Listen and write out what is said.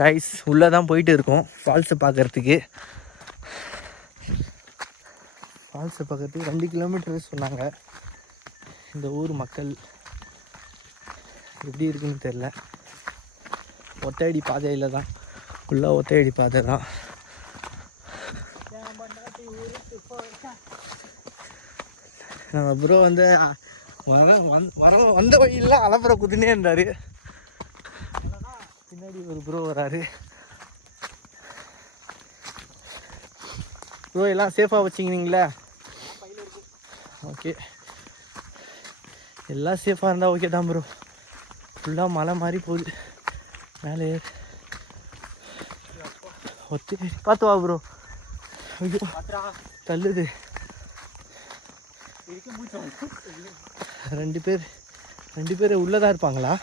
Guys உள்ளே தான் போயிட்டு இருக்கோம் ஃபால்ஸை பார்க்கறதுக்கு. ஃபால்ஸை பார்க்கறதுக்கு ரெண்டு கிலோமீட்டர் சொன்னாங்க. இந்த ஊர் மக்கள் எப்படி இருக்குன்னு தெரில ஒத்தையடி பாதையில் தான். ஃபுல்லாக ஒத்தையடி பாதை தான். நம்ம ப்ரோ வந்து வர வந் வர வந்த வழியில் அலப்புற குத்துனே இருந்தார் பின்னாடி ஒரு ப்ரோ வராரு. ப்ரோ எல்லாம் சேஃபாக வச்சுக்கிறீங்களா? ஓகே எல்லாம் சேஃபாக இருந்தால் ஓகே தான் ப்ரோ ஃபுல்லாக மழை மாதிரி போகுது. மேலே ஒத்து ஒத்தி பார்த்து வா ப்ரோ ஐயோ தள்ளுது. ரெண்டு பேர் ரெண்டு பேர் உள்ளதாக இருப்பாங்களா?